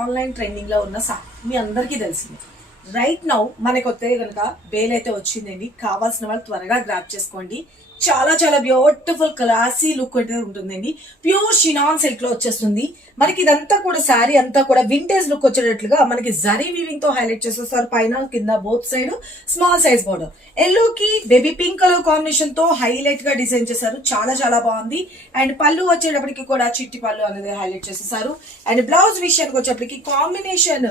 Online trending లో ఉన్న sorry మీ అందరికీ తెలిసింది. రైట్ నౌ మనకి వస్తే కనుక బేల్ అయితే వచ్చిందండి. కావాల్సిన వాళ్ళు త్వరగా గ్రాప్ చేసుకోండి. చాలా చాలా బ్యూటిఫుల్ క్లాసీ లుక్ అయితే ఉంటుందండి. ప్యూర్ షినాన్ సిల్క్ లో వచ్చేస్తుంది. మనకి ఇదంతా కూడా శారీ అంతా కూడా వింటేజ్ లుక్ వచ్చేటట్లుగా మనకి జరీ వీవింగ్ తో హైలైట్ చేసేస్తారు. పైన కింద both side small size border, yellow కి బేబీ పింక్ కలర్ కాంబినేషన్ తో హైలైట్ గా డిజైన్ చేశారు. చాలా చాలా బాగుంది. అండ్ పళ్ళు వచ్చేటప్పటికి కూడా చిట్టి పళ్ళు అనేది హైలైట్ చేసేసారు. అండ్ బ్లౌజ్ విషయానికి వచ్చేప్పటికి కాంబినేషన్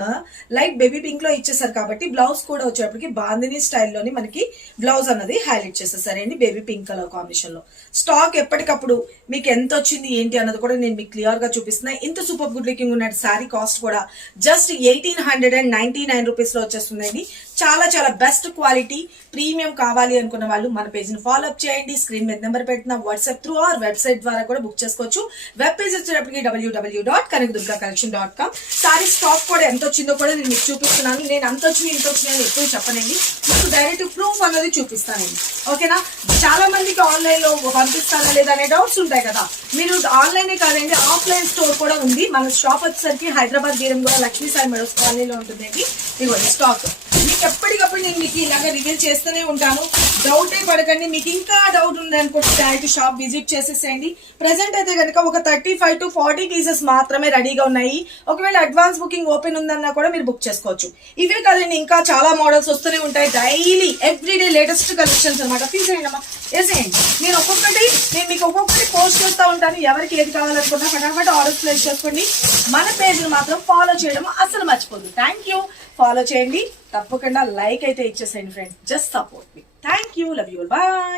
లైట్ బేబీ పింక్ లో ఇచ్చేసారు కాబట్టి బ్లౌజ్ కూడా వచ్చేటప్పటికి బాందిని స్టైల్లోని మనకి బ్లౌజ్ అన్నది హైలైట్ చేసేసారండి. బేబీ పింక్ కలర్ కాంబినేషన్ లో స్టాక్ ఎప్పటికప్పుడు మీకు ఎంత వచ్చింది ఏంటి అన్నది కూడా నేను మీకు క్లియర్ గా చూపిస్తున్నా. ఇంత సూపర్ గుడ్ లుకింగ్ ఉన్న శారీ కాస్ట్ కూడా జస్ట్ 1899 రూపీస్ లో వచ్చేస్తుందండి. చాలా చాలా బెస్ట్ క్వాలిటీ ప్రీమియం కావాలి అనుకున్న వాళ్ళు మన పేజ్ ని ఫాలో అప్ చేయండి. స్క్రీన్ మీద నెంబర్ పెట్టిన వాట్సాప్ త్రూ ఆర్ వెబ్సైట్ ద్వారా కూడా బుక్ చేసుకోవచ్చు. వెబ్ పేజ్ వచ్చేటప్పటికి www.kanakdurgacollection.com. సారీ స్టాక్ కూడా ఎంత వచ్చిందో కూడా నేను మీకు చూపిస్తున్నాను. నేను అంత వచ్చింది ఇంత వచ్చిందని ఎప్పుడు చెప్పనండి, మీకు డైరెక్ట్ ప్రూఫ్ అన్నది చూపిస్తానండి. ఓకేనా? చాలా మందికి ఆన్లైన్ లో పంపిస్తానా లేదా అనే డౌట్స్ ఉంటాయి కదా. మీరు ఆన్లైనే కాదండి, ఆఫ్లైన్ స్టోర్ కూడా ఉంది. మన షాప్ వచ్చేసరికి హైదరాబాద్ గీరం కూడా లక్ష్మీ సాయి మెడోస్ కాలనీలో ఉంటుందండి. ఇదిగోండి స్టాక్. మీకు ఎప్పటికప్పుడు నేను మీకు ఇలాగ రివీల్ చేస్తూనే ఉంటాను. డౌటే పడకండి. మీకు ఇంకా డౌట్ ఉంది అనుకుంటే డైరెక్ట్ షాప్ విజిట్ చేసేసేయండి. ప్రెసెంట్ అయితే కనుక ఒక 35 to 40 పీసెస్ మాత్రమే రెడీగా ఉన్నాయి. ఒకవేళ అడ్వాన్స్ బుకింగ్ ఓపెన్ ఉందన్నా కూడా మీరు బుక్ చేసుకోవచ్చు. ఇవే కాదండి, ఇంకా చాలా మోడల్స్ వస్తూనే ఉంటాయి. డైలీ ఎవ్రీడే లేటెస్ట్ కలెక్షన్స్ అనమాట. తీసేయండి అమ్మా, వేసేయండి. నేను మీకు ఒక్కొక్కటి పోస్ట్ చేస్తూ ఉంటాను. ఎవరికి ఏది కావాలనుకున్నా ఫటాఫట్ ఆర్డర్స్ ప్లేస్ చేసుకోండి. మన పేజ్ మాత్రం ఫాలో చేయడం అసలు మర్చిపోద్దు. Thank you. ఫాలో చేయండి. తప్పకుండా లైక్ అయితే ఇచ్చేసేయండి friends. Just support me. Thank you. Love you. Bye.